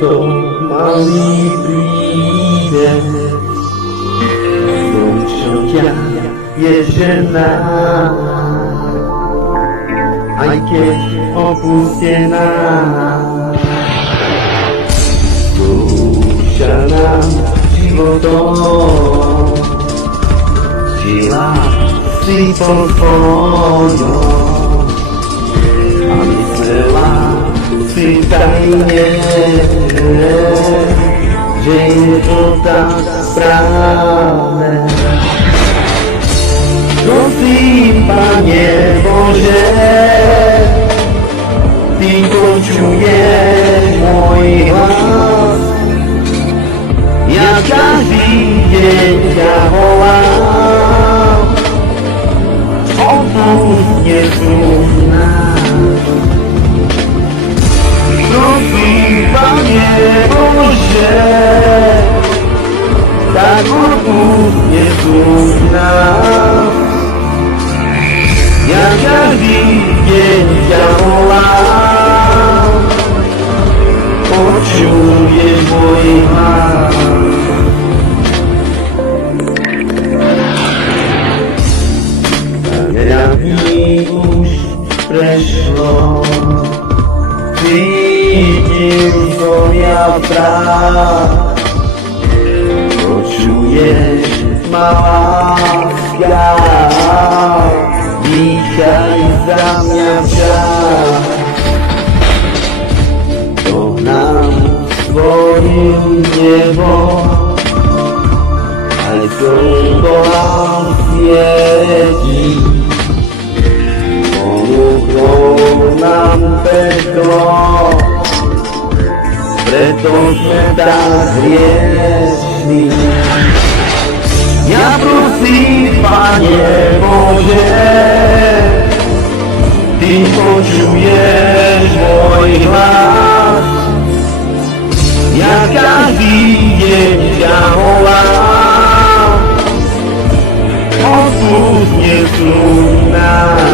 to malý príbeh, čo ťa je žena, aj keď opustená. Skúšaná životom, žila si pod svojom a myslela si tajne, že je to tak správne. Prosím, Pane Bože, Ty počuješ môj hlas, ja každý deň ťa volám, opustne súd nás. Prosím, Pane Bože, tak opustne súd nás. Ja každý deň ťa volám, počuješ môj hlas. Veľa dní už prešlo, cítim som ja strach. Počuješ ma láska, dýchaj za mňa včas. Dohnám svojim nebo, aj slnko nám svieti. Ponúkol nám peklo, preto sme tak hriešni. Ja prosím, Pane Bože, Ty počuješ môj hlas, ja každý deň ťa volám, odpustne súd nás.